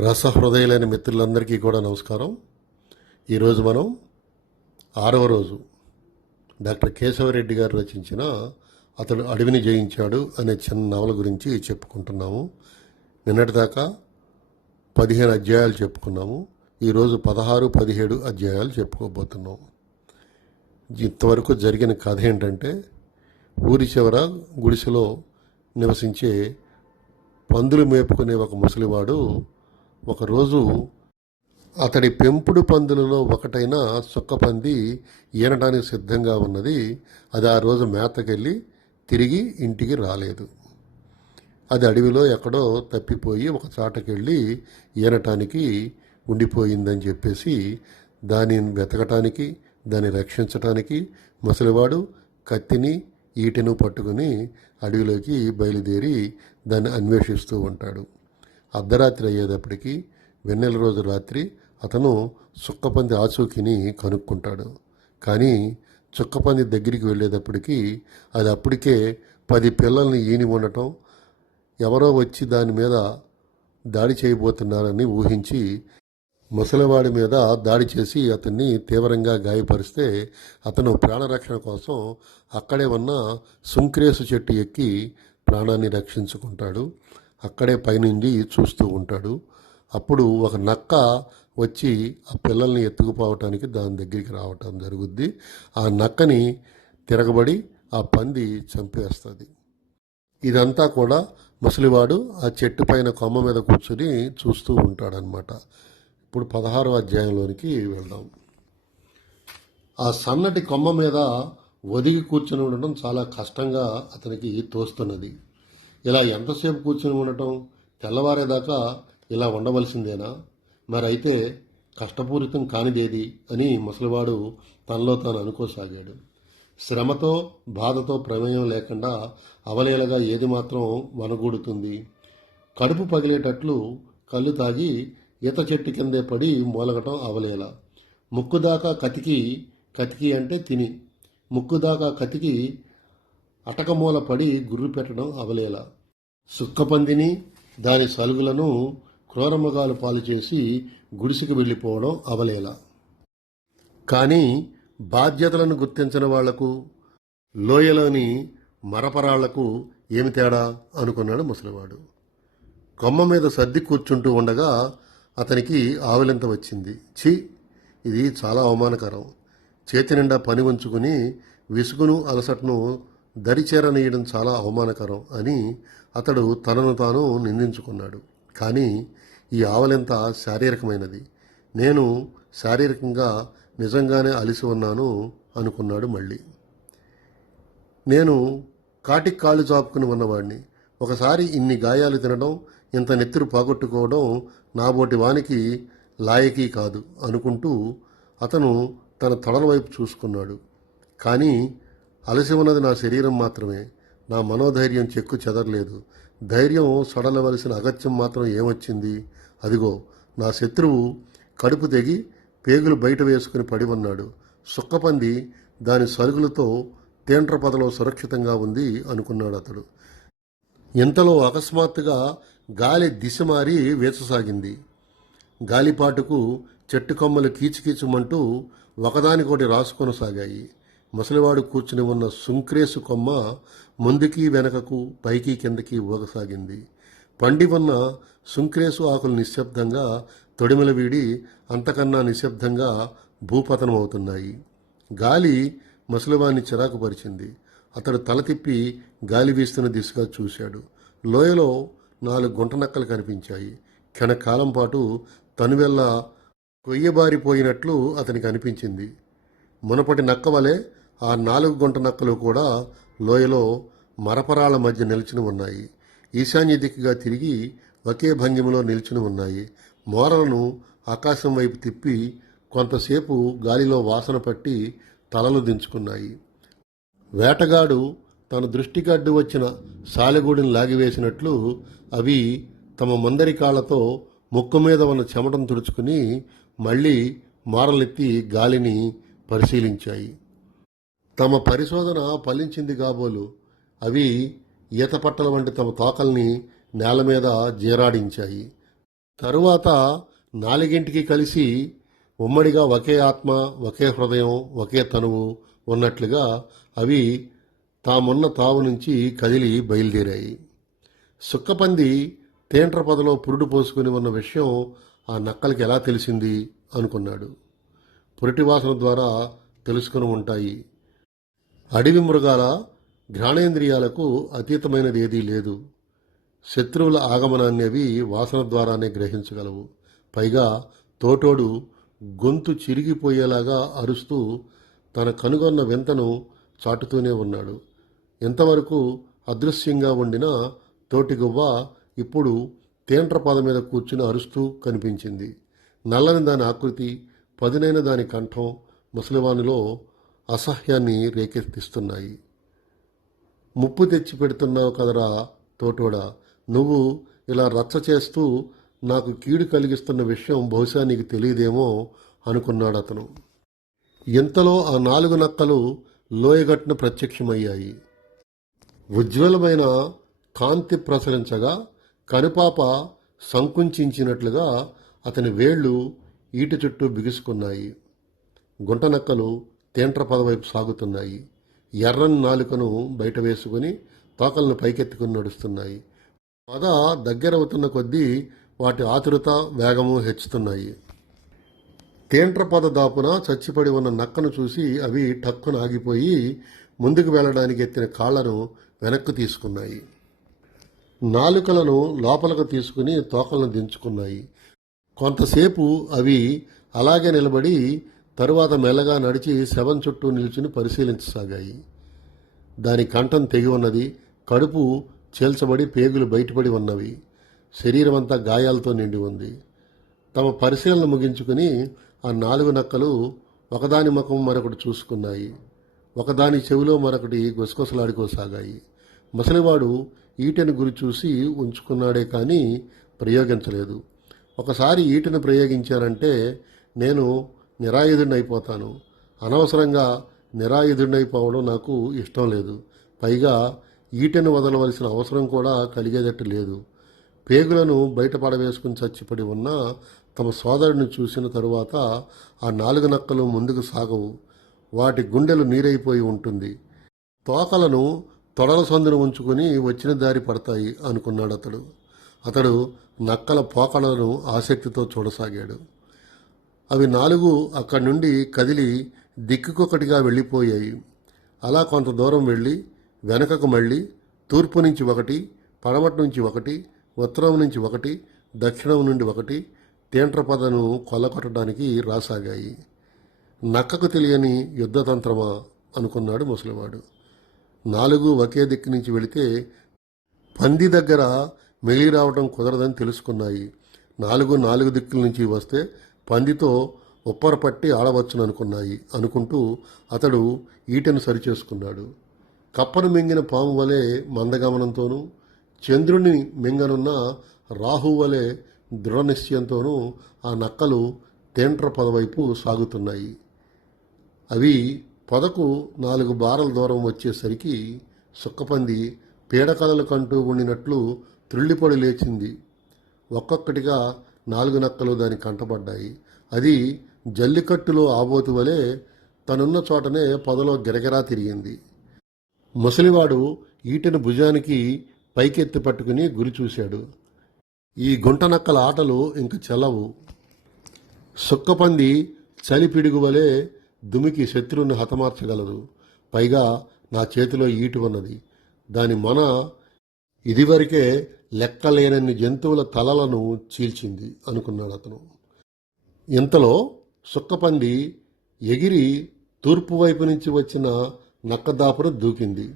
రసహృదయులైన మిత్రులందరికీ కూడా నమస్కారం. ఈరోజు మనం ఆరవ రోజు డాక్టర్ కేశవరెడ్డి గారు రచించిన అతడు అడవిని జయించాడు అనే చిన్న నవల గురించి చెప్పుకుంటున్నాము. నిన్నటిదాకా పదిహేను అధ్యాయాలు చెప్పుకున్నాము. ఈరోజు పదహారు పదిహేడు అధ్యాయాలు చెప్పుకోబోతున్నాం ఇంతవరకు జరిగిన కథ ఏంటంటే ఊరి చివర గుడిసెలో నివసించే పందులు మేపుకునే ఒక ముసలివాడు ఒకరోజు అతడి పెంపుడు పందులలో ఒకటైన సుక్కపంది ఈనడానికి సిద్ధంగా ఉన్నది. అది ఆ రోజు మేతకెళ్ళి తిరిగి ఇంటికి రాలేదు. అది అడవిలో ఎక్కడో తప్పిపోయి ఒక చాటకెళ్ళి ఈనటానికి ఉండిపోయిందని చెప్పేసి దానిని వెతకటానికి దాన్ని రక్షించటానికి ముసలివాడు కత్తిని ఈటెను పట్టుకుని అడవిలోకి బయలుదేరి దాన్ని అన్వేషిస్తూ ఉంటాడు. అర్ధరాత్రి అయ్యేటప్పటికి వెన్నెల రోజు రాత్రి అతను చుక్కపంది ఆచూకీని కనుక్కుంటాడు. కానీ చుక్కపంది దగ్గరికి వెళ్ళేటప్పటికీ అది అప్పటికే పది పిల్లల్ని ఈని ఉండటం ఎవరో వచ్చి దాని మీద దాడి చేయబోతున్నారని ఊహించి ముసలివాడి మీద దాడి చేసి అతన్ని తీవ్రంగా గాయపరిస్తే అతను ప్రాణరక్షణ కోసం అక్కడే ఉన్న సుంక్రేసు చెట్టు ఎక్కి ప్రాణాన్ని రక్షించుకుంటాడు. అక్కడే పైనుండి చూస్తూ ఉంటాడు. అప్పుడు ఒక నక్క వచ్చి ఆ పిల్లల్ని ఎత్తుకుపోవటానికి దాని దగ్గరికి రావటం జరుగుద్ది. ఆ నక్కని తిరగబడి ఆ పంది చంపేస్తుంది. ఇదంతా కూడా ముసలివాడు ఆ చెట్టు పైన కొమ్మ మీద కూర్చుని చూస్తూ ఉంటాడనమాట ఇప్పుడు పదహారవ అధ్యాయంలోనికి వెళ్దాం. ఆ సన్నటి కొమ్మ మీద ఒదిగి కూర్చుని ఉండడం చాలా కష్టంగా అతనికి తోస్తున్నది. ఇలా ఎంతసేపు కూర్చుని ఉండటం తెల్లవారేదాకా ఇలా ఉండవలసిందేనా? మరి అయితే కష్టపూరితం కానిదేది అని ముసలివాడు తనలో తాను అనుకోసాగాడు. శ్రమతో బాధతో ప్రమేయం లేకుండా అవలేలగా ఏది మాత్రం వనగూడుతుంది. కడుపు పగిలేటట్లు కళ్ళు తాగి ఈత చెట్టు కిందే పడి మూలగటం అవలేల. ముక్కు దాకా కతికి కతికి అంటే తిని. ముక్కు దాకా కతికి అటకమూల పడి గుర్రు పెట్టడం అవలేల. సుక్కపందిని దాని సలుగులను క్రూరమృగాలు పాలు చేసి గుడిసెకు వెళ్ళిపోవడం అవలేల. కానీ బాధ్యతలను గుర్తించిన వాళ్ళకు లోయలోని మరపరాళ్ళకు ఏమి తేడా అనుకున్నాడు ముసలివాడు. కొమ్మ మీద సర్ది కూర్చుంటూ ఉండగా అతనికి ఆవిలింత వచ్చింది. ఛీ! ఇది చాలా అవమానకరం. చేతి నిండా పని ఉంచుకుని విసుగును అలసటను దరిచేరనీయడం చాలా అవమానకరం అని అతడు తనను తాను నిందించుకున్నాడు. కానీ ఈ ఆవలింత శారీరకమైనది? నేను శారీరకంగా నిజంగానే అలిసి ఉన్నాను అనుకున్నాడు మళ్ళీ. నేను కాటికి కాళ్ళు చాపుకుని ఉన్నవాడిని ఒకసారి ఇన్ని గాయాలు తినడం ఇంత నెత్తురు పోగొట్టుకోవడం నాబోటి వానికి లాయకీ కాదు అనుకుంటూ అతను తన తొడల వైపు చూసుకున్నాడు. కానీ అలసి ఉన్నది నా శరీరం మాత్రమే. నా మనోధైర్యం చెక్కు చెదరలేదు. ధైర్యం సడలవలసిన అగత్యం మాత్రం ఏమొచ్చింది? అదిగో నా శత్రువు కడుపు తెగి పేగులు బయట వేసుకుని పడి ఉన్నాడు. సుక్కపంది దాని సరుగులతో తేంట్రపదలో సురక్షితంగా ఉంది అనుకున్నాడు అతడు. ఇంతలో అకస్మాత్తుగా గాలి దిశ మారి వేచసాగింది గాలిపాటుకు చెట్టు కొమ్మలు కీచుకీచుమంటూ ఒకదానికోటి రాసుకొనసాగాయి. ముసలివాడు కూర్చుని ఉన్న సుంక్రేసు కొమ్మ ముందుకి వెనకకు పైకి కిందకి ఊగసాగింది. పండి ఉన్న సుంక్రేసు ఆకులు నిశ్శబ్దంగా తొడిమల వీడి అంతకన్నా నిశ్శబ్దంగా భూపతనమవుతున్నాయి. గాలి ముసలివాణ్ణి చిరాకుపరిచింది. అతడు తల తిప్పి గాలి వీస్తున్న దిశగా చూశాడు. లోయలో నాలుగు గుంటనక్కలు కనిపించాయి. క్షణకాలం పాటు తనువెల్ల కొయ్యబారిపోయినట్లు అతనికి అనిపించింది. మునపటి నక్క వలె ఆ నాలుగు గుంట నక్కలు కూడా లోయలో మరపరాల మధ్య నిల్చుని ఉన్నాయి. ఈశాన్య దిక్కుగా తిరిగి ఒకే భంగిమలో నిల్చుని ఉన్నాయి. మోరలను ఆకాశం వైపు తిప్పి కొంతసేపు గాలిలో వాసన పట్టి తలలు దించుకున్నాయి. వేటగాడు తన దృష్టికి అడ్డు వచ్చిన సాలెగూడిని లాగివేసినట్లు అవి తమ ముందరి కాళ్ళతో ముక్కు మీద ఉన్న చెమటను తుడుచుకుని మళ్ళీ మారలెత్తి గాలిని పరిశీలించాయి. తమ పరిశోధన ఫలించింది కాబోలు. అవి ఈతపట్టల వంటి తమ తోకల్ని నేల మీద జీరాడించాయి. తరువాత నాలుగింటికి కలిసి ఉమ్మడిగా ఒకే ఆత్మ ఒకే హృదయం ఒకే తనువు ఉన్నట్లుగా అవి తామున్న తావు నుంచి కదిలి బయలుదేరాయి. సుక్కపంది తేంట్ర పొదలో పురుడు పోసుకుని ఉన్న విషయం ఆ నక్కలకి ఎలా తెలిసింది అనుకున్నాడు. పురిటి వాసన ద్వారా తెలుసుకుని ఉంటాయి. అడవి మృగాల ఘ్రాణేంద్రియాలకు అతీతమైనది ఏదీ లేదు. శత్రువుల ఆగమనాన్ని అవి వాసన ద్వారానే గ్రహించగలవు. పైగా తోటోడు గొంతు చిరిగిపోయేలాగా అరుస్తూ తన కనుగొన్న వింతను చాటుతూనే ఉన్నాడు. ఇంతవరకు అదృశ్యంగా ఉండిన తోటిగువ్వ ఇప్పుడు తేంట్ర పాద మీద కూర్చుని అరుస్తూ కనిపించింది. నల్లని దాని ఆకృతి పదునైన దాని కంఠం ముసలివానిలో అసహ్యాన్ని రేకెత్తిస్తున్నాయి. ముప్పు తెచ్చి పెడుతున్నావు కదరా తోటోడా. నువ్వు ఇలా రచ్చ చేస్తూ నాకు కీడు కలిగిస్తున్న విషయం బహుశా నీకు తెలియదేమో అనుకున్నాడు అతను ఇంతలో ఆ నాలుగు నక్కలు లోయగట్టున ప్రత్యక్షమయ్యాయి. ఉజ్వలమైన కాంతి ప్రసరించగా కనుపాప సంకుంచినట్లుగా అతని వేళ్ళు ఈటి చుట్టూ బిగుసుకున్నాయి. గుంట తేంట్రపద వైపు సాగుతున్నాయి. ఎర్రని నాలుకను బయట వేసుకుని తోకలను పైకెత్తుకుని నడుస్తున్నాయి. పద దగ్గరవుతున్న కొద్దీ వాటి ఆతురత వేగము హెచ్చుతున్నాయి. తేంట్రపద దాపున చచ్చిపడి ఉన్న నక్కను చూసి అవి టక్కున ఆగిపోయి ముందుకు వెళ్ళడానికి ఎత్తిన కాళ్ళను వెనక్కు తీసుకున్నాయి. నాలుకలను లోపలకు తీసుకుని తోకలను దించుకున్నాయి. కొంతసేపు అవి అలాగే నిలబడి తరువాత మెల్లగా నడిచి శవం చుట్టూ నిల్చుని పరిశీలించసాగాయి. దాని కంఠం తెగి ఉన్నది కడుపు చీల్చబడి పేగులు బయటపడి ఉన్నవి శరీరమంతా గాయాలతో నిండి ఉంది. తమ పరిశీలన ముగించుకుని ఆ నాలుగు నక్కలు ఒకదాని ముఖం మరొకటి చూసుకున్నాయి. ఒకదాని చెవిలో మరొకటి గుసగుసలాడుకోసాగాయి. ముసలివాడు ఈటెను గురి చూసి ఉంచుకున్నాడే కానీ ప్రయోగించలేదు. ఒకసారి ఈటెను ప్రయోగించానంటే నేను నిరాయుధుడినైపోతాను అనవసరంగా నిరాయుధుడినైపోవడం నాకు ఇష్టం లేదు. పైగా ఈటెను వదలవలసిన అవసరం కూడా కలిగేటట్టు లేదు. పేగులను బయట పడవేసుకుని చచ్చిపడి ఉన్న తమ సోదరుని చూసిన తరువాత ఆ నాలుగు నక్కలు ముందుకు సాగవు. వాటి గుండెలు నీరైపోయి ఉంటుంది. తోకలను తొడల సందును ఉంచుకుని వచ్చిన దారి పడతాయి అనుకున్నాడు అతడు అతడు నక్కల పోకడలను ఆసక్తితో చూడసాగాడు. అవి నాలుగు అక్కడి నుండి కదిలి దిక్కుకొకటిగా వెళ్ళిపోయాయి. అలా కొంత దూరం వెళ్ళి వెనకకు మళ్ళీ తూర్పు నుంచి ఒకటి పడమటి నుంచి ఒకటి ఉత్తరం నుంచి ఒకటి దక్షిణం నుండి ఒకటి తేంట్రపదను కొల్లకొట్టడానికి రాసాగాయి. నక్కకు తెలియని యుద్ధతంత్రమా? అనుకున్నాడు ముసలివాడు. నాలుగు ఒకే దిక్కు నుంచి వెళితే పంది దగ్గర మెలిగి రావడం కుదరదని తెలుసుకున్నాయి. నాలుగు నాలుగు దిక్కుల నుంచి వస్తే పందితో ఉప్పరపట్టి ఆడవచ్చుననుకున్నాయి అనుకుంటూ అతడు ఈటెను సరిచేసుకున్నాడు. కప్పను మింగిన పాము వలె మందగమనంతోనూ చంద్రుని మింగనున్న రాహు వలె దృఢనిశ్చయంతోనూ ఆ నక్కలు తేంట్ర పదవైపు సాగుతున్నాయి. అవి పొదకు నాలుగు బారల దూరం వచ్చేసరికి సుక్కపంది పీడకలలు కంటూ ఉండినట్లు త్రుళ్ళిపడి లేచింది. ఒక్కొక్కటిగా నాలుగు నక్కలు దాని కంటపడ్డాయి. అది జల్లికట్టులో ఆబోతు వలె తనున్న చోటనే పొదలో గిరగిరా తిరిగింది. ముసలివాడు ఈటెను భుజానికి పైకెత్తి పట్టుకుని గురి చూశాడు. ఈ గుంట నక్కల ఆటలు ఇంక చెలవు సుక్కపంది చలి పిడుగు వలె దుమికి శత్రువుని హతమార్చగలదు. పైగా నా చేతిలో ఈటు ఉన్నది. దాని మొన ఇదివరకే లెక్కలేనన్ని జంతువుల తలలను చీల్చింది అనుకున్నాడు అతను. ఇంతలో సుక్కపంది ఎగిరి తూర్పు వైపు నుంచి వచ్చిన నక్కదాపును దూకింది.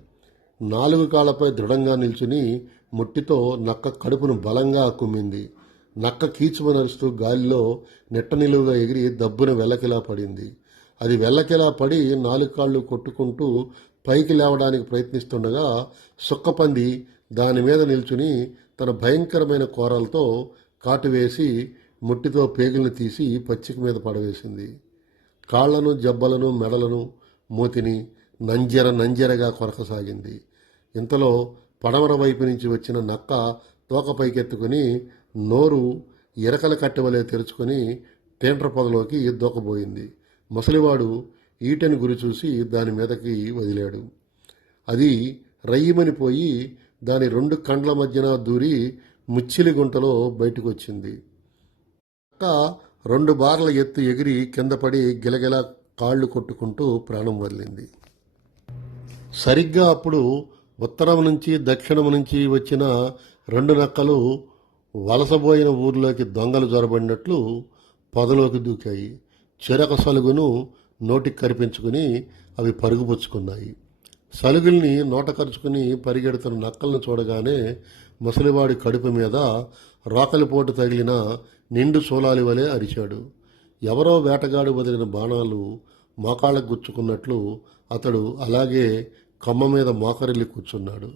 నాలుగు కాళ్ళపై దృఢంగా నిల్చుని ముట్టితో నక్క కడుపును బలంగా కుమ్మింది. నక్క కీచుమనరుస్తూ గాలిలో నెట్ట నిలువుగా ఎగిరి దబ్బున వెల్లకిలా పడింది. అది వెల్లకిలా పడి నాలుగు కాళ్ళు కొట్టుకుంటూ పైకి లేవడానికి ప్రయత్నిస్తుండగా సుక్కపంది దాని మీద నిల్చుని తన భయంకరమైన కోరలతో కాటువేసి ముట్టితో పేగుల్ని తీసి పచ్చిక మీద పడవేసింది. కాళ్ళను జబ్బలను మెడలను మూతిని నంజెర నంజెరగా కొరకసాగింది. ఇంతలో పడమర వైపు నుంచి వచ్చిన నక్క తోక పైకెత్తుకుని నోరు ఇరకల కట్టెవలే తెరుచుకొని టేంటర్ పొదలోకి దూకబోయింది. ముసలివాడు ఈటని గురి చూసి దాని మీదకి వదిలాడు. అది రయ్యమని పోయి దాని రెండు కండ్ల మధ్యన దూరి ముచ్చిలి గుంటలో బయటకు వచ్చింది అక్క రెండు బార్ల ఎత్తు ఎగిరి కింద పడి గిలగిల కాళ్ళు కొట్టుకుంటూ ప్రాణం వదిలింది. సరిగ్గా అప్పుడు ఉత్తరం నుంచి దక్షిణం నుంచి వచ్చిన రెండు నక్కలు వలసబోయిన ఊర్లోకి దొంగలు జొరబడినట్లు పొదలోకి దూకాయి. చెరక సలుగును నోటికి కరిపించుకుని అవి పరుగుపుచ్చుకున్నాయి. సలుగుల్ని నోట కరుచుకుని పరిగెడుతున్న నక్కలను చూడగానే ముసలివాడి కడుపు మీద రాకలిపోటు తగిలిన నిండు సోలాలి వలె అరిచాడు. ఎవరో వేటగాడు వదిలిన బాణాలు మోకాళ్ళకు గుచ్చుకున్నట్లు అతడు అలాగే కమ్మ మీద మోకరిల్లి కూర్చున్నాడు.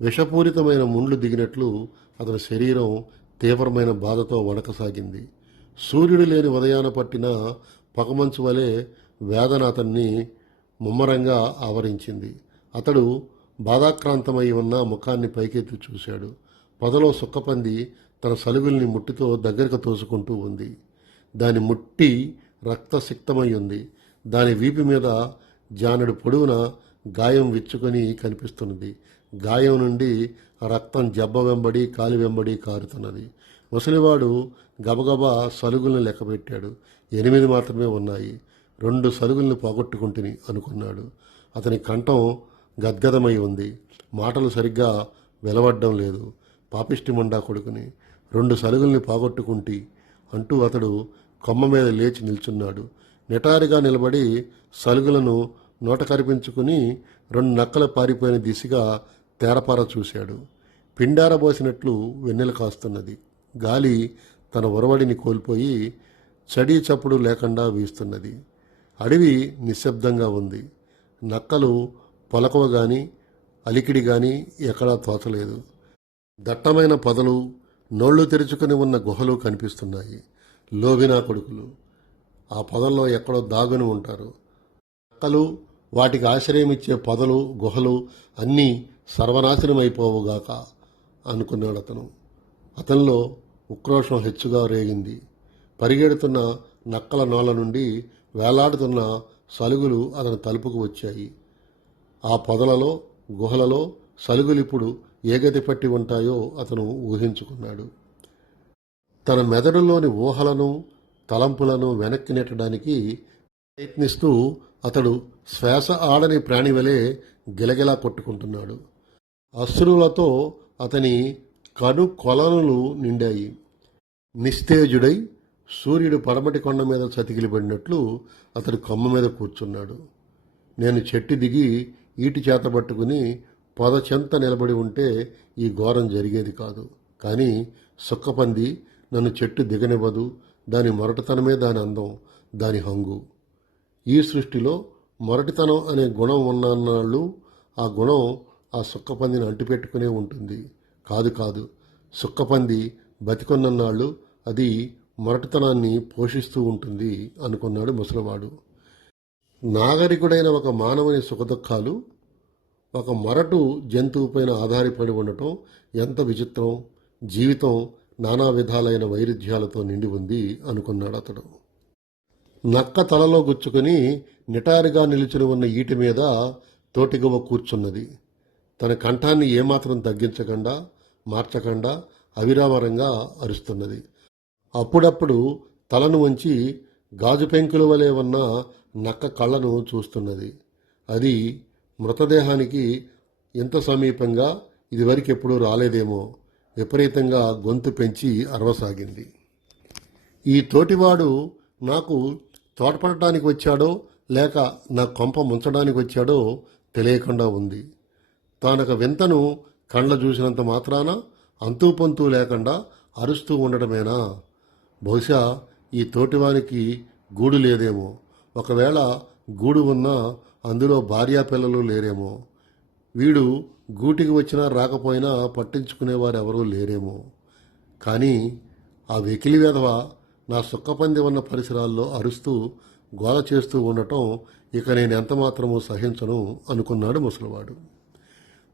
విషపూరితమైన ముండ్లు దిగినట్లు అతని శరీరం తీవ్రమైన బాధతో వణకసాగింది. సూర్యుడు లేని ఉదయాన పట్టిన పగమంచు వలె వేదన అతన్ని ముమ్మరంగా ఆవరించింది. అతడు బాధాక్రాంతమై ఉన్న ముఖాన్ని పైకెత్తి చూశాడు. పొదలో సుక్కపంది తన సలుగుల్ని ముట్టితో దగ్గరకు తోసుకుంటూ ఉంది. దాని ముట్టి రక్తసిక్తమై ఉంది. దాని వీపు మీద జానడు పొడవున గాయం విచ్చుకొని కనిపిస్తున్నది. గాయం నుండి రక్తం జబ్బ వెంబడి కాలి వెంబడి కారుతున్నది. ముసలివాడు గబగబా సలుగుల్ని లెక్కపెట్టాడు. ఎనిమిది మాత్రమే ఉన్నాయి. రెండు సలుగుల్ని పోగొట్టుకుంటుని అనుకున్నాడు. అతని కంఠం గద్గదమై ఉంది. మాటలు సరిగ్గా వెలవడ్డం లేదు. పాపిష్టి ముండా కొడుకుని రెండు సలుగుల్ని పాగొట్టుకుంటి అంటూ అతడు కొమ్మ మీద లేచి నిల్చున్నాడు. నిటారుగా నిలబడి సలుగులను నోట కరిపించుకుని రెండు నక్కలు పారిపోయిన దిశగా తేరపార చూశాడు. పిండారబోసినట్లు వెన్నెల కాస్తున్నది. గాలి తన ఒరవడిని కోల్పోయి చడి చప్పుడు లేకుండా వీస్తున్నది. అడవి నిశ్శబ్దంగా ఉంది. నక్కలు పొలకవ గాని అలికిడి గాని ఎక్కడా తోచలేదు. దట్టమైన పొదలు నోళ్ళు తెరుచుకుని ఉన్న గుహలు కనిపిస్తున్నాయి. లోబినా కొడుకులు. ఆ పొదల్లో ఎక్కడో దాగుని ఉంటారు. నక్కలు వాటికి ఆశ్రయం ఇచ్చే పొదలు గుహలు అన్నీ సర్వనాశనమైపోవుగాక అనుకున్నాడు అతను. అతనిలో ఉక్రోషం హెచ్చుగా రేగింది. పరిగెడుతున్న నక్కల నోళ్ళ నుండి వేలాడుతున్న సలుగులు అతని తలుపుకు వచ్చాయి. ఆ పొదలలో గుహలలో సలుగులిప్పుడు ఏ గది పట్టి ఉంటాయో అతను ఊహించుకున్నాడు. తన మెదడులోని ఊహలను తలంపులను వెనక్కి నెట్టడానికి ప్రయత్నిస్తూ అతడు శ్వాస ఆడని ప్రాణివలే గిలగిలా కొట్టుకుంటున్నాడు. అశ్రులతో అతని కను కొలనులు నిండాయి. నిస్తేజుడై సూర్యుడు పడమటి కొండ మీద చతికిలిపడినట్లు అతడు కొమ్మ మీద కూర్చున్నాడు. నేను చెట్టు దిగి ఈటి చేత పట్టుకుని పొద నిలబడి ఉంటే ఈ ఘోరం జరిగేది కాదు. కానీ సుక్కపంది నన్ను చెట్టు దిగనివ్వదు. దాని మొరటితనమే దాని అందం దాని హంగు. ఈ సృష్టిలో మొరటితనం అనే గుణం ఉన్నన్నాళ్ళు ఆ గుణం ఆ సుక్కపందిని అంటిపెట్టుకునే ఉంటుంది. కాదు కాదు సుక్కపంది బతికొన్నన్నాళ్ళు అది మొరటితనాన్ని పోషిస్తూ ఉంటుంది అనుకున్నాడు ముసలివాడు. నాగరికుడైన ఒక మానవుని సుఖదుఖాలు ఒక మొరటు జంతువుపైన ఆధారపడి ఉండటం ఎంత విచిత్రం జీవితం నానా విధాలైన వైరుధ్యాలతో నిండి ఉంది అనుకున్నాడు అతడు. నక్క తలలో గుచ్చుకుని నిటారుగా నిలుచుని ఉన్న ఈటి మీద తోటిగువ్వ కూర్చున్నది. తన కంఠాన్ని ఏమాత్రం తగ్గించకుండా మార్చకుండా అవిరామరంగా అరుస్తున్నది. అప్పుడప్పుడు తలను వంచి గాజు పెంకుల వలె ఉన్న నక్క కళ్ళను చూస్తున్నది. అది మృతదేహానికి ఇంత సమీపంగా ఇదివరకు ఎప్పుడూ రాలేదేమో విపరీతంగా గొంతు పెంచి అరవసాగింది. ఈ తోటివాడు నాకు తోడ్పడటానికి వచ్చాడో లేక నా కొంప ముంచడానికి వచ్చాడో తెలియకుండా ఉంది. తానొక వింతను కండ్ల చూసినంత మాత్రాన అంతు పొంతు లేకుండా అరుస్తూ ఉండటమేనా? బహుశా ఈ తోటివానికి గూడు లేదేమో. ఒకవేళ గూడు ఉన్నా అందులో భార్యా పిల్లలు లేరేమో వీడు గూటికి వచ్చినా రాకపోయినా పట్టించుకునేవారు ఎవరూ లేరేమో. కానీ ఆ వెకిలి వెధవ నా సుక్కపంది ఉన్న పరిసరాల్లో అరుస్తూ గోల చేస్తూ ఉండటం ఇక నేను ఎంతమాత్రమూ సహించను అనుకున్నాడు ముసలివాడు.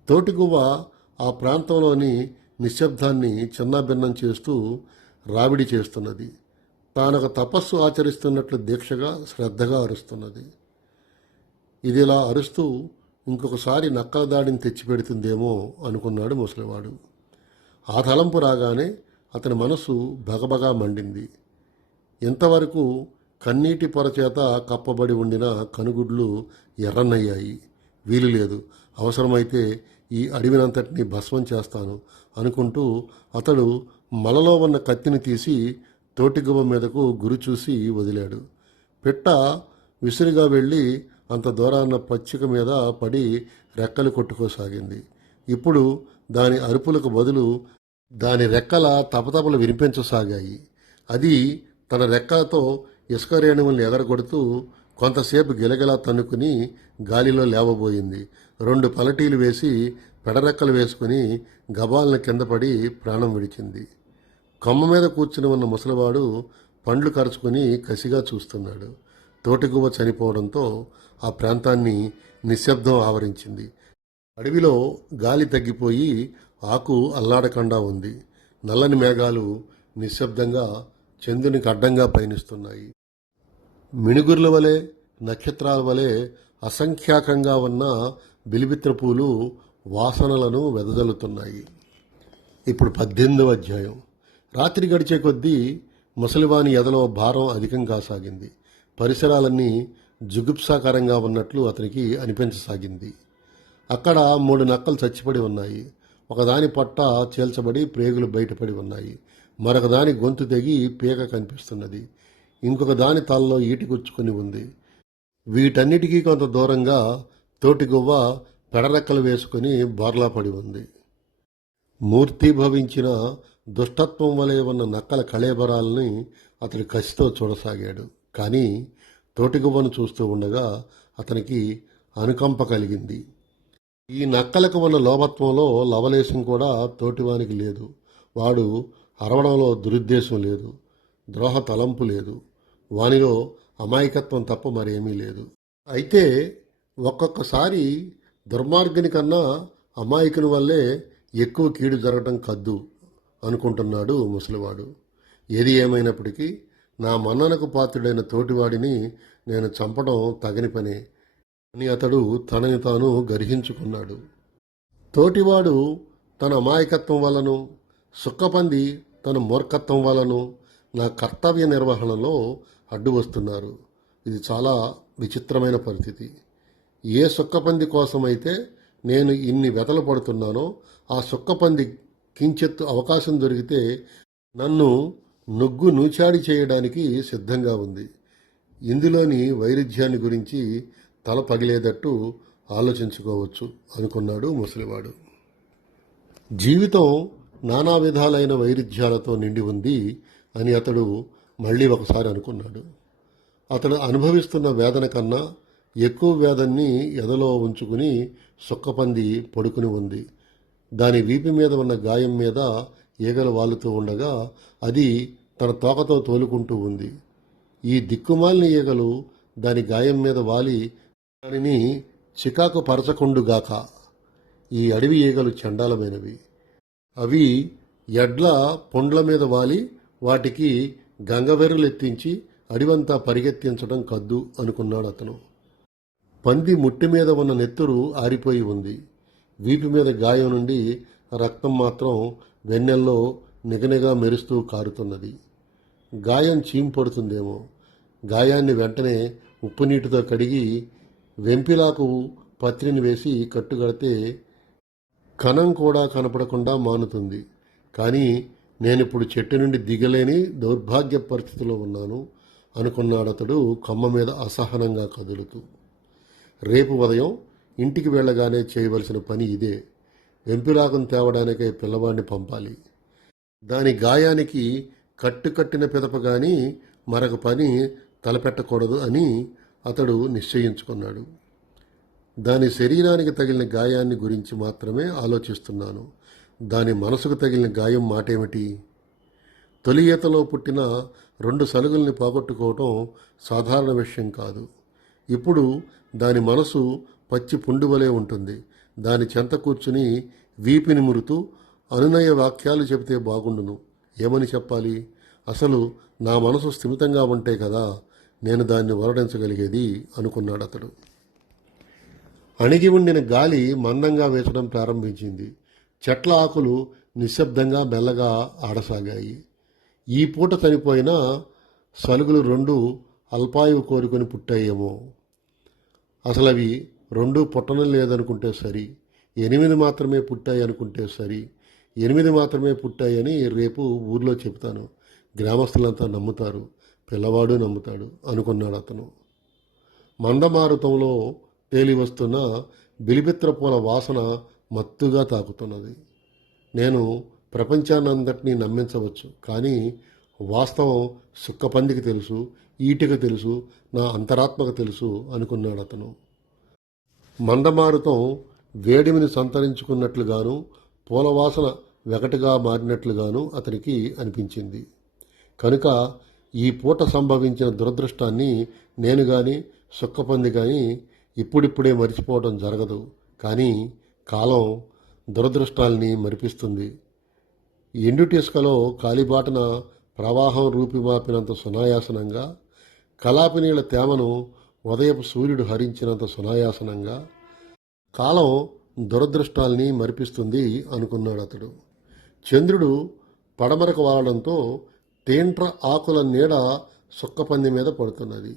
తోటిగువ్వ ఆ ప్రాంతంలోని నిశ్శబ్దాన్ని చిన్నాభిన్నం చేస్తూ రావిడి చేస్తున్నది. తానొక తపస్సు ఆచరిస్తున్నట్లు దీక్షగా శ్రద్ధగా అరుస్తున్నది. ఇది ఇలా అరుస్తూ ఇంకొకసారి నక్కల దాడిని తెచ్చిపెడుతుందేమో అనుకున్నాడు ముసలివాడు. ఆ తలంపు రాగానే అతని మనసు భగభగా మండింది. ఇంతవరకు కన్నీటి పొర చేత కప్పబడి ఉండిన కనుగుడ్లు ఎర్రనయ్యాయి. వీలు లేదు. అవసరమైతే ఈ అడవినంతటిని భస్మం చేస్తాను అనుకుంటూ అతడు మలలో ఉన్న కత్తిని తీసి తోటిగువ్వ మీదకు గురి చూసి వదిలాడు. పిట్ట విసిరిగా వెళ్ళి అంత దూరాన్న పచ్చిక మీద పడి రెక్కలు కొట్టుకోసాగింది. ఇప్పుడు దాని అరుపులకు బదులు దాని రెక్కల తపతపలు వినిపించసాగాయి. అది తన రెక్కలతో ఇసుక రేణువుల్ని ఎగరగొడుతూ కొంతసేపు గిలగిలా తన్నుకుని గాలిలో లేవబోయింది. రెండు పలటీలు వేసి పెడరెక్కలు వేసుకుని గబాలను కింద పడి ప్రాణం విడిచింది. కొమ్మ మీద కూర్చుని ఉన్న ముసలివాడు పండ్లు కరుచుకుని కసిగా చూస్తున్నాడు. తోటిగువ్వ చనిపోవడంతో ఆ ప్రాంతాన్ని నిశ్శబ్దం ఆవరించింది. అడవిలో గాలి తగ్గిపోయి ఆకు అల్లాడకుండా ఉంది. నల్లని మేఘాలు నిశ్శబ్దంగా చంద్రునికి అడ్డంగా పయనిస్తున్నాయి. మిణుగుర్ల వలె నక్షత్రాల వలె అసంఖ్యాకంగా ఉన్న బిలిబిత్ర పూలు వాసనలను వెదజల్లుతున్నాయి. ఇప్పుడు పద్దెనిమిదవ అధ్యాయం. రాత్రి గడిచే కొద్దీ ముసలివాని ఎదలో భారం అధికం కాసాగింది పరిసరాలన్నీ జుగుప్సాకరంగా ఉన్నట్లు అతనికి అనిపించసాగింది. అక్కడ మూడు నక్కలు చచ్చిపడి ఉన్నాయి. ఒకదాని పట్ట చేల్చబడి ప్రేగులు బయటపడి ఉన్నాయి. మరొక దాని గొంతు తెగి పీక కనిపిస్తున్నది. ఇంకొక దాని తలలో ఈటి గుచ్చుకొని ఉంది. వీటన్నిటికీ కొంత దూరంగా తోటిగువ్వ పెడరెక్కలు వేసుకుని బోర్లా పడి ఉంది. మూర్తిభవించిన దుష్టత్వం వలె ఉన్న నక్కల కళేబరాల్ని అతడు కసితో చూడసాగాడు. కానీ తోటిగువ్వను చూస్తూ ఉండగా అతనికి అనుకంప కలిగింది. ఈ నక్కలకు ఉన్న లోభత్వంలో లవలేశం కూడా తోటివానికి లేదు. వాడు అరవడంలో దురుద్దేశం లేదు. ద్రోహ తలంపు లేదు. వానిలో అమాయకత్వం తప్ప మరేమీ లేదు. అయితే ఒక్కొక్కసారి దుర్మార్గుని కన్నా అమాయకుని వల్లే ఎక్కువ కీడు జరగటం కద్దు. అనుకుంటున్నాడు ముసలివాడు. ఏది ఏమైనప్పటికీ నా మన్ననకు పాత్రుడైన తోటివాడిని నేను చంపడం తగని పనే. అని అతడు తనని తాను గర్హించుకున్నాడు. తోటివాడు తన అమాయకత్వం వలను సుక్కపంది తన మూర్ఖత్వం వలను నా కర్తవ్య నిర్వహణలో అడ్డు వస్తున్నారు. ఇది చాలా విచిత్రమైన పరిస్థితి. ఏ సుక్కపంది కోసమైతే నేను ఇన్ని వెతలు పడుతున్నానో ఆ సుక్కపంది కించెత్తు అవకాశం దొరికితే నన్ను నొగ్గు నూచాడి చేయడానికి సిద్ధంగా ఉంది. ఇందులోని వైరుధ్యాన్ని గురించి తల పగిలేదట్టు ఆలోచించుకోవచ్చు అనుకున్నాడు ముసలివాడు. జీవితం నానా విధాలైన వైరుధ్యాలతో నిండి ఉంది అని అతడు మళ్ళీ ఒకసారి అనుకున్నాడు. అతడు అనుభవిస్తున్న వేదన కన్నా ఎక్కువ వేదన్ని ఎదలో ఉంచుకుని సుక్కపంది పడుకుని ఉంది. దాని వీపు మీద ఉన్న గాయం మీద ఈగలు వాలుతూ ఉండగా అది తన తోకతో తోలుకుంటూ ఉంది. ఈ దిక్కుమాలిన ఈగలు దాని గాయం మీద వాలి దానిని చికాకు పరచకుండుగాక. ఈ అడవి ఈగలు చండాలమైనవి. అవి ఎడ్ల పొండ్ల మీద వాలి వాటికి గంగవెర్రులెత్తించి అడివంతా పరిగెత్తించడం కద్దు అనుకున్నాడు అతను పంది ముట్టి మీద ఉన్న నెత్తురు ఆరిపోయి ఉంది. వీపు మీద గాయం నుండి రక్తం మాత్రం వెన్నెల్లో నిగనిగా మెరుస్తూ కారుతున్నది. గాయం చీంపడుతుందేమో. గాయాన్ని వెంటనే ఉప్పు నీటితో కడిగి వెంపిలాకు పత్రిని వేసి కట్టుగడితే కణం కూడా కనపడకుండా మానుతుంది. కానీ నేనిప్పుడు చెట్టు నుండి దిగలేని దౌర్భాగ్య పరిస్థితిలో ఉన్నాను అనుకున్నాడతడు కమ్మ మీద అసహనంగా కదులుతూ. రేపు ఉదయం ఇంటికి వెళ్ళగానే చేయవలసిన పని ఇదే. వెంపిలాకును తేవడానికై పిల్లవాడిని పంపాలి. దాని గాయానికి కట్టుకట్టిన పిదప కానీ మరొక పని తలపెట్టకూడదు అని అతడు నిశ్చయించుకున్నాడు. దాని శరీరానికి తగిలిన గాయాన్ని గురించి మాత్రమే ఆలోచిస్తున్నాను. దాని మనసుకు తగిలిన గాయం మాటేమిటి? తొలి ఈతలో పుట్టిన రెండు సలుగుల్ని పోగొట్టుకోవటం సాధారణ విషయం కాదు. ఇప్పుడు దాని మనసు పచ్చి పుండు వలె ఉంటుంది. దాని చెంత కూర్చుని వీపిని మురుతూ అనునయ వాక్యాలు చెబితే బాగుండును. ఏమని చెప్పాలి? అసలు నా మనసు స్థిమితంగా ఉంటే కదా నేను దాన్ని వరడించగలిగేది అనుకున్నాడు అతడు. అణిగి ఉండిన గాలి మందంగా వేసడం ప్రారంభించింది. చెట్ల ఆకులు నిశ్శబ్దంగా మెల్లగా ఆడసాగాయి. ఈ పూట చనిపోయిన సలుగులు రెండు అల్పాయువు కోరుకొని పుట్టాయేమో. అసలు అవి రెండు పుట్టడం లేదనుకుంటే సరి ఎనిమిది మాత్రమే పుట్టాయి అనుకుంటే సరి ఎనిమిది మాత్రమే పుట్టాయని రేపు ఊర్లో చెప్తాను గ్రామస్తులంతా నమ్ముతారు పిల్లవాడు నమ్ముతాడు అనుకున్నాడు అతను. మందమారుతంలో తేలి వస్తున్న బిలిబిత్ర పూల వాసన మత్తుగా తాకుతున్నది. నేను ప్రపంచాన్నంతటినీ నమ్మించవచ్చు కానీ వాస్తవం సుక్కపందికి తెలుసు ఈటికి తెలుసు నా అంతరాత్మకు తెలుసు అనుకున్నాడు అతను. మందమారుతం వేడిమిని సంతరించుకున్నట్లుగాను పూలవాసన వెగటుగా మారినట్లుగాను అతనికి అనిపించింది. కనుక ఈ పూట సంభవించిన దురదృష్టాన్ని నేను కానీ సుక్కపంది కానీ ఇప్పుడిప్పుడే మరిచిపోవడం జరగదు. కానీ కాలం దురదృష్టాల్ని మరిపిస్తుంది. ఎండుటిసుకలో కాలిబాటన ప్రవాహం రూపిమాపినంత సునాయాసనంగా కలాపి తేమను ఉదయపు సూర్యుడు హరించినంత సునాయాసనంగా కాలం దురదృష్టాల్ని మరిపిస్తుంది అనుకున్నాడు అతడు చంద్రుడు పడమరకు వాలడంతో తేంట్ర ఆకుల నీడ సుక్కపంది మీద పడుతున్నది.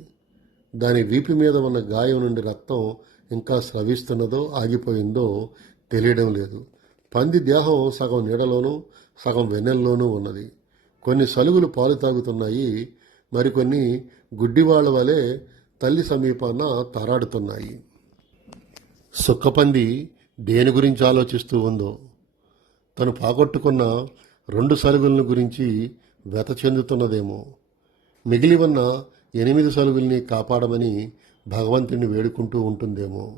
దాని వీపు మీద ఉన్న గాయం నుండి రక్తం ఇంకా స్రవిస్తున్నదో ఆగిపోయిందో తెలియడం లేదు. పంది దేహం సగం నీడలోనూ సగం వెన్నెల్లోనూ ఉన్నది. కొన్ని సలుగులు పాలు తాగుతున్నాయి. మరికొన్ని గుడ్డివాళ్ళ వలె తల్లి సమీపాన తారాడుతున్నాయి. సుక్కపంది దేని గురించి ఆలోచిస్తూ ఉందో? తను పాగొట్టుకున్న రెండు సలుగులను గురించి వెత చెందుతున్నదేమో. మిగిలి ఉన్న ఎనిమిది సలుగుల్ని కాపాడమని భగవంతుణ్ణి వేడుకుంటూ ఉంటుందేమో.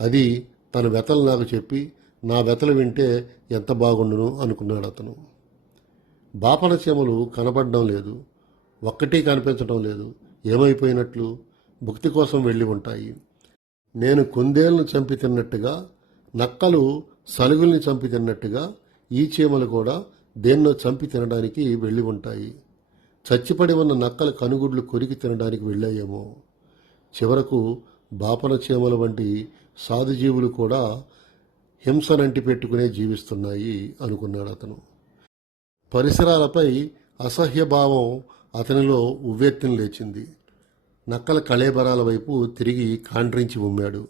అది తన వెతలు నాకు చెప్పి నా వెతలు వింటే ఎంత బాగుండును అనుకున్నాడు అతను. బాపన చీమలు కనపడడం లేదు. ఒక్కటి కనిపించడం లేదు. ఏమైపోయినట్లు? భుక్తి కోసం వెళ్ళి ఉంటాయి. నేను కుందేలను చంపి తిన్నట్టుగా నక్కలు సలుగుల్ని చంపి తిన్నట్టుగా ఈ చీమలు కూడా దేన్నో చంపి తినడానికి వెళ్ళి ఉంటాయి. చచ్చిపడి ఉన్న నక్కల కనుగుడ్లు కొరికి తినడానికి వెళ్ళాయేమో. చివరకు బాపన చీమల వంటి సాధుజీవులు కూడా హింసనంటి పెట్టుకునే జీవిస్తున్నాయి అనుకున్నాడు అతను. పరిసరాలపై అసహ్య భావం అతనిలో ఉవ్వెత్తిని లేచింది. నక్కల కళేబరాల వైపు తిరిగి కాండ్రించి ఉమ్మాడు.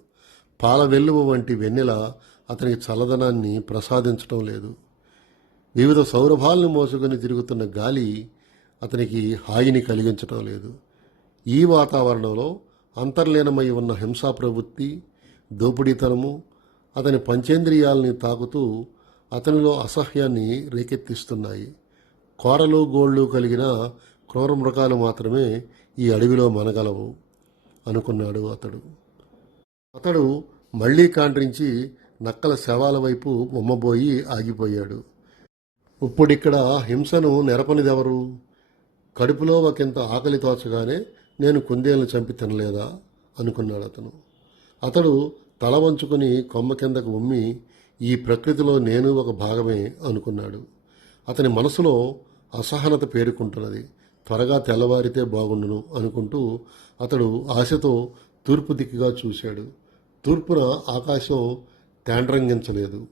పాల వెల్లువ వంటి వెన్నెల అతనికి చల్లదనాన్ని ప్రసాదించడం లేదు. వివిధ సౌరభాలను మోసుకొని తిరుగుతున్న గాలి అతనికి హాయిని కలిగించడం లేదు. ఈ వాతావరణంలో అంతర్లీనమై ఉన్న హింసా ప్రవృత్తి దోపిడీతనము అతని పంచేంద్రియాల్ని తాకుతూ అతనిలో అసహ్యాన్ని రేకెత్తిస్తున్నాయి. కోరలు గోళ్ళు కలిగిన క్రూర మృగాలు మాత్రమే ఈ అడవిలో మనగలవు అనుకున్నాడు అతడు. అతడు మళ్ళీ కాండ్రించి నక్కల శవాల వైపు ఉమ్మబోయి ఆగిపోయాడు. ఇప్పుడిక్కడ హింసను నెరపనిదెవరు? కడుపులో ఒకంత ఆకలి తోచగానే నేను కుందేలను చంపి తినలేదా? అనుకున్నాడు అతను. అతడు తల వంచుకొని కొమ్మ కిందకు ఉమ్మి ఈ ప్రకృతిలో నేను ఒక భాగమే అనుకున్నాడు. అతని మనసులో అసహనత పేరుకుంటున్నది. త్వరగా తెల్లవారితే బాగుండును అనుకుంటూ అతడు ఆశతో తూర్పు దిక్కుగా చూశాడు. తూర్పున ఆకాశం తేండ్రంగించలేదు.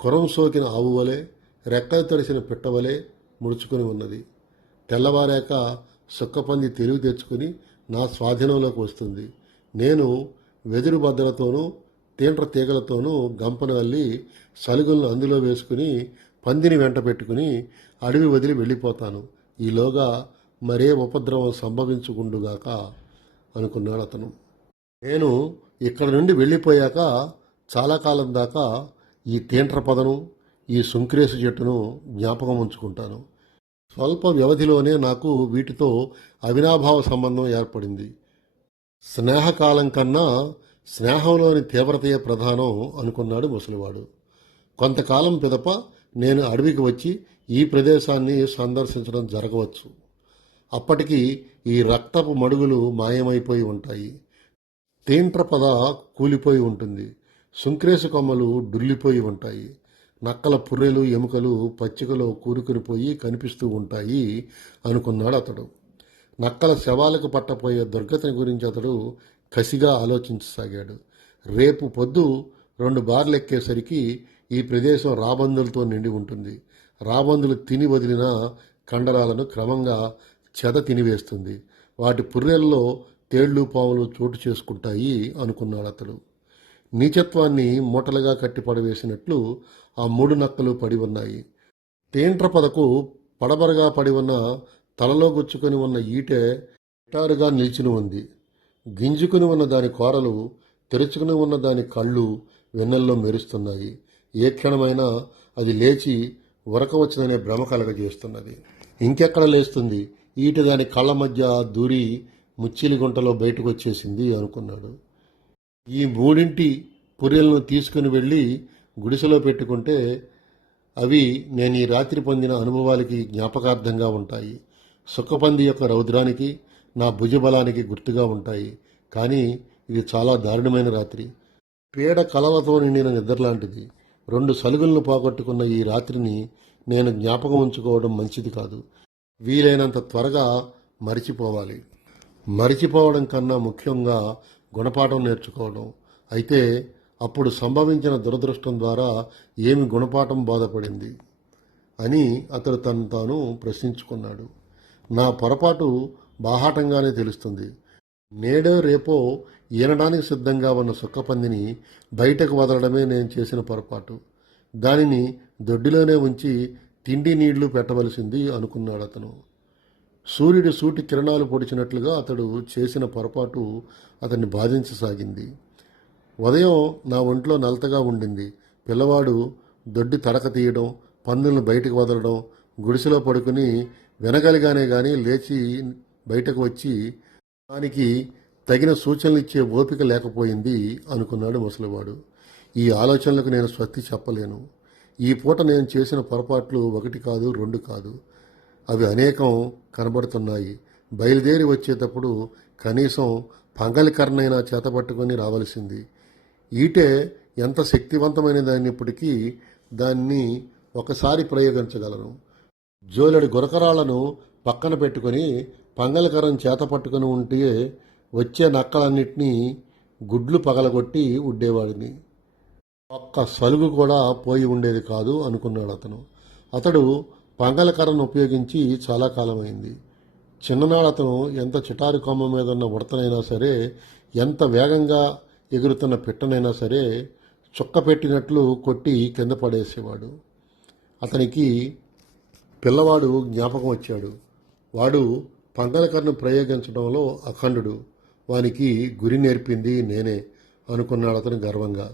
కొరం సోకిన ఆవు వలె రెక్కలు తడిసిన పిట్టవలే ముడుచుకొని ఉన్నది. తెల్లవారాక సుక్కపంది తెలివి తెచ్చుకుని నా స్వాధీనంలోకి వస్తుంది. నేను వెదురు బద్దలతోనూ తీండ్ర తీగలతోనూ గంపను అల్లి సలుగులను అందులో వేసుకుని పందిని వెంట పెట్టుకుని అడవి వదిలి వెళ్ళిపోతాను. ఈలోగా మరే ఉపద్రవం సంభవించుకుండుగాక అనుకున్నాడు అతను. నేను ఇక్కడ నుండి వెళ్ళిపోయాక చాలా కాలం దాకా ఈ తేంట్ర పదను ఈ సుంక్రేసు చెట్టును జ్ఞాపకం ఉంచుకుంటాను. స్వల్ప వ్యవధిలోనే నాకు వీటితో అవినాభావ సంబంధం ఏర్పడింది. స్నేహకాలం కన్నా స్నేహంలోని తీవ్రతయే ప్రధానం అనుకున్నాడు ముసలివాడు. కొంతకాలం పిదప నేను అడవికి వచ్చి ఈ ప్రదేశాన్ని సందర్శించడం జరగవచ్చు. అప్పటికి ఈ రక్తపు మడుగులు మాయమైపోయి ఉంటాయి. తీంట్రపద కూలిపోయి ఉంటుంది. సుంక్రేసు కొమ్మలు డుల్లిపోయి ఉంటాయి. నక్కల పుర్రెలు ఎముకలు పచ్చికలో కూరుకునిపోయి కనిపిస్తూ ఉంటాయి అనుకున్నాడు అతడు. నక్కల శవాలకు పట్టపోయే దుర్గతిని గురించి అతడు కసిగా ఆలోచించసాగాడు. రేపు పొద్దు రెండు బార్లు ఎక్కేసరికి ఈ ప్రదేశం రాబందులతో నిండి ఉంటుంది. రాబందులు తిని వదిలిన కండరాలను క్రమంగా చెద తినివేస్తుంది. వాటి పుర్రెల్లో తేళ్ళు పాములు చోటు చేసుకుంటాయి అనుకున్నాడు అతడు. నీచత్వాన్ని మూటలుగా కట్టి పడవేసినట్లు ఆ మూడు నక్కలు పడి ఉన్నాయి. తేంట్ర పదకు పడబరగా పడి ఉన్న తలలో గుచ్చుకొని ఉన్న ఈటె నిటారుగా నిలిచిని ఉంది. గింజుకుని ఉన్న దాని కోరలు తెరుచుకుని ఉన్న దాని కళ్ళు వెన్నెల్లో మెరుస్తున్నాయి. ఏ క్షణమైనా అది లేచి ఉరకవచ్చుననే భ్రమ కలగజేస్తున్నది. ఇంకెక్కడ లేస్తుంది? ఈట దాని కళ్ళ మధ్య దూరి ముచ్చిలి గుంటలో బయటకు వచ్చేసింది అనుకున్నాడు. ఈ మూడింటి పుర్రెలను తీసుకుని వెళ్ళి గుడిసెలో పెట్టుకుంటే అవి నేను ఈ రాత్రి పొందిన అనుభవాలకి జ్ఞాపకార్థంగా ఉంటాయి. సుఖపంది యొక్క రౌద్రానికి నా భుజబలానికి గుర్తుగా ఉంటాయి. కానీ ఇది చాలా దారుణమైన రాత్రి. పేడ కలలతో నిండిన నిద్రలాంటిది. రెండు సలుగులను పోగొట్టుకున్న ఈ రాత్రిని నేను జ్ఞాపకం ఉంచుకోవడం మంచిది కాదు. వీలైనంత త్వరగా మరిచిపోవాలి. మరిచిపోవడం కన్నా ముఖ్యంగా గుణపాఠం నేర్చుకోవడం. అయితే అప్పుడు సంభవించిన దురదృష్టం ద్వారా ఏమి గుణపాఠం బాధపడింది అని అతడు తను తాను ప్రశ్నించుకున్నాడు. నా పొరపాటు బాహాటంగానే తెలుస్తుంది. నేడో రేపో ఈనడానికి సిద్ధంగా ఉన్న సుక్కపందిని బయటకు వదలడమే నేను చేసిన పొరపాటు. దానిని దొడ్డిలోనే ఉంచి తిండి నీళ్ళు పెట్టవలసింది అనుకున్నాడు అతను. సూర్యుడి సూటి కిరణాలు పొడిచినట్లుగా అతడు చేసిన పొరపాటు అతన్ని బాధించసాగింది. ఉదయం నా ఒంట్లో నలతగా ఉండింది. పిల్లవాడు దొడ్డి తడక తీయడం పందులను బయటకు వదలడం గుడిసెలో పడుకుని వినగలిగానే కానీ లేచి బయటకు వచ్చి దానికి తగిన సూచనలు ఇచ్చే ఓపిక లేకపోయింది అనుకున్నాడు ముసలివాడు. ఈ ఆలోచనలకు నేను స్వస్తి చెప్పలేను. ఈ పూట నేను చేసిన పొరపాట్లు ఒకటి కాదు రెండు కాదు. అవి అనేకం కనబడుతున్నాయి. బయలుదేరి వచ్చేటప్పుడు కనీసం పంగలికర్నైనా చేతపట్టుకొని రావలసింది. ఈటే ఎంత శక్తివంతమైనదైనప్పటికీ దాన్ని ఒకసారి ప్రయోగించగలను. జోలెడు గురకరాలను పక్కన పెట్టుకొని పంగలకరం చేత పట్టుకొని ఉంటే వచ్చే నక్కలన్నిటినీ గుడ్లు పగలగొట్టి ఉండేవాడిని ఒక్క సలుగు కూడా పోయి ఉండేది కాదు అనుకున్నాడు అతను. అతడు పంగలకర్రను ఉపయోగించి చాలా కాలమైంది. చిన్ననాడు అతను ఎంత చిటారు కొమ్మ మీద ఉన్న ఉడతనైనా సరే ఎంత వేగంగా ఎగురుతున్న పిట్టనైనా సరే చుక్క పెట్టినట్లు కొట్టి కింద పడేసేవాడు. అతనికి పిల్లవాడు జ్ఞాపకం వచ్చాడు. వాడు పంగలకర్ను ప్రయోగించడంలో అఖండుడు. వానికి గురి నేర్పింది నేనే అనుకున్నాడు అతను గర్వంగా.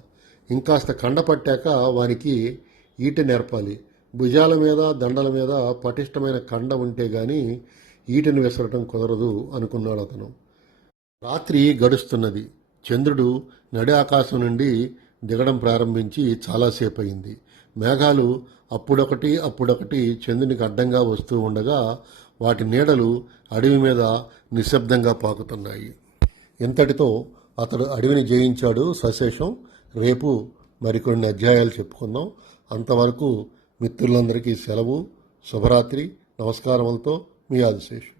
ఇంకాస్త కండ పట్టాక వానికి ఈట నేర్పాలి. భుజాల మీద దండల మీద పటిష్టమైన కండ ఉంటే గాని ఈటను విసరటం కుదరదు అనుకున్నాడు అతను. రాత్రి గడుస్తున్నది. చంద్రుడు నడి ఆకాశం నుండి దిగడం ప్రారంభించి చాలాసేపు అయింది మేఘాలు అప్పుడొకటి అప్పుడొకటి చంద్రునికి అడ్డంగా వస్తూ ఉండగా వాటి నీడలు అడవి మీద నిశ్శబ్దంగా పాకుతున్నాయి. ఇంతటితో అతడు అడవిని జయించాడు సశేషం రేపు మరికొన్ని అధ్యాయాలు చెప్పుకుందాం. అంతవరకు మిత్రులందరికీ సెలవు శుభరాత్రి నమస్కారములతో మీ ఆదిశేషం.